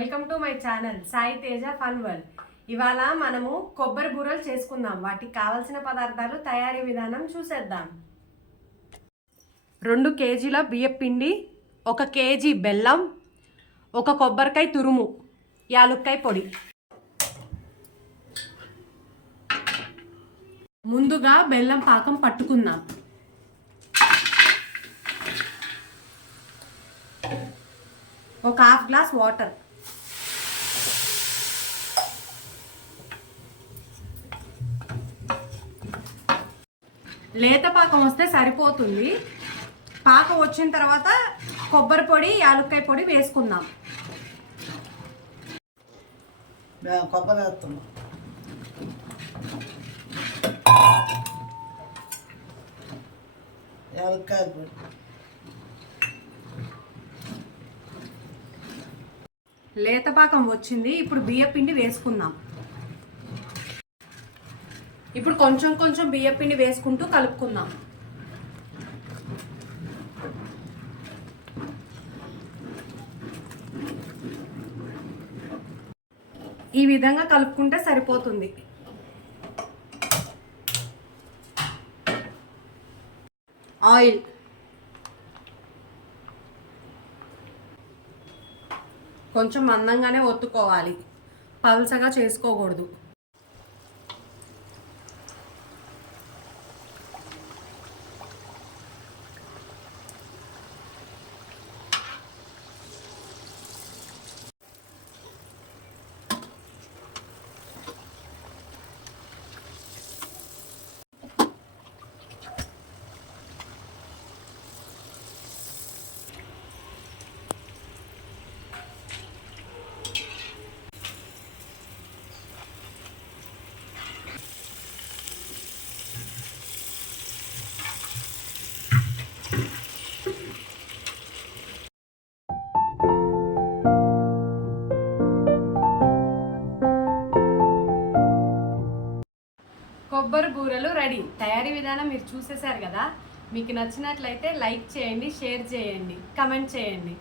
Welcome to my channel Sai Teja fun world. ఇవాళ మనము కొబ్బరి బూరలు చేసుకుందాం. వాటికి కావాల్సిన పదార్థాలు, తయారీ విధానం చూసేద్దాం. 2 కేజీల బియ్యం పిండి, 1 కేజీ బెల్లం, 1 కొబ్బరికాయ తురుము, యాలుక్కాయ పొడి. ముందుగా బెల్లం పాకం పట్టుకుందాం. ఒక హాఫ్ గ్లాస్ వాటర్, లేత పాకం వస్తే సరిపోతుంది. పాకం వచ్చిన తర్వాత కొబ్బరి పొడి, యాలుక్కాయ పొడి వేసుకుందాం. కొబ్బరి వేస్తున్నాం. యాలుక్కాయ పొడి, లేత పాకం వచ్చింది. ఇప్పుడు బియ్యం పిండి వేసుకుందాం. ఇప్పుడు కొంచెం కొంచెం బియ్యం పిండి వేసుకుంటూ కలుపుకుందాం. ఈ విధంగా కలుపుకుంటే సరిపోతుంది. ఆయిల్, కొంచెం మందంగానే ఒత్తుకోవాలి, పల్చగా చేసుకోకూడదు. కొబ్బరి బూరెలు రెడీ. తయారీ విధానం మీరు చూసేశారు కదా. మీకు నచ్చినట్లయితే లైక్ చేయండి, షేర్ చేయండి, కమెంట్ చేయండి.